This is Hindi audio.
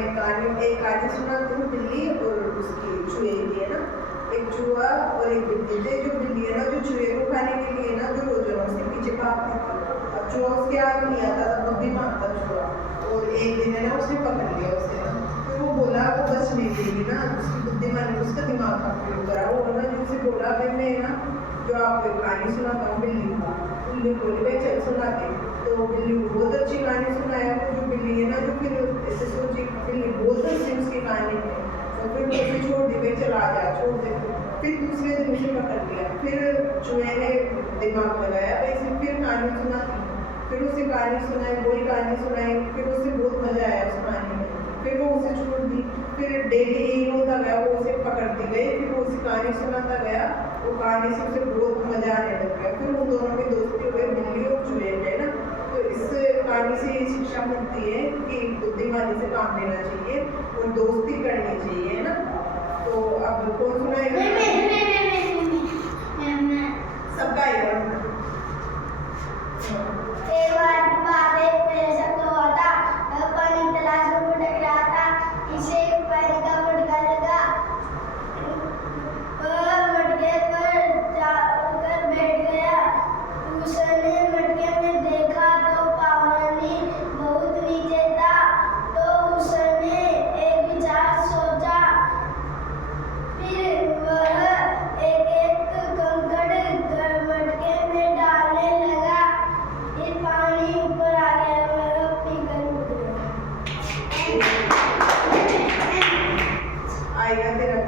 मैंने एक कहानी सुनाती हूँ, बिल्ली और उसकी चूहे की है ना। एक चूहा और एक बिल्ली थे। जो बिल्ली है ना, जो चूहे को खाने के लिए ना जो रोज उसके पीछे भागती थी। अब चूहा उसके आगे नहीं आता था, बुद्धिमान था चूहा। और एक दिन है ना उसने पकड़ लिया उसे ना। फिर वो बोला वो बच नहीं देगी ना, उसकी बुद्धिमान ने उसका दिमाग का प्रयोग करा। वो ना जिनसे बोला भाई मैं ना जो आपको एक कहानी सुनाता हूँ बिल्ली को। बिल्ली बोली भाई चल सुना दे। तो बिल्ली को बहुत अच्छी कहानी सुनाया। वो जो बिल्ली है ना, जो फिर ऐसे सोची बिल्ली बहुत अच्छी उसकी कहानी है। तो फिर उसे छोड़ दी, भाई चला जा छोड़ दे। फिर दूसरे दिन उसे पकड़ लिया। फिर चूहे ने दिमाग लगाया भाई इसे फिर कहानी सुनाती हूँ। फिर उसे कहानी सुनाई, वही कहानी सुनाई। फिर उसे बहुत मजा आया उस कहानी में। फिर वो उसे छोड़ दी। फिर डेली यही होता गया, वो उसे पकड़ती गई। फिर वो उसे कहानी सुनाता गया। वो कहानी से उसे बहुत मजा आने लग गया। फिर उन दोनों की दोस्ती हो गई, बिल्ली और चूहे में ना। तो इस कहानी से ये शिक्षा मिलती है कि बुद्धिमानी से काम लेना चाहिए और दोस्ती करनी चाहिए, है ना। तो अब कौन सुनाएगा? सबका एक बार की बात है, मेरे साथ हुआ था। मैं पानी तलाश में भटक रहा था। इसे एक पानी का मटका लगा। वह मटके पर जाकर बैठ गया। उसने मटके में देखा तो पानी बहुत नीचे था। तो उसने एक विचार सोचा। फिर वह एक कंकड़ मटके में डालने लगा। ये पानी ऊपर आ गया, वह पीकर उड़ गया। आएगा तेरा।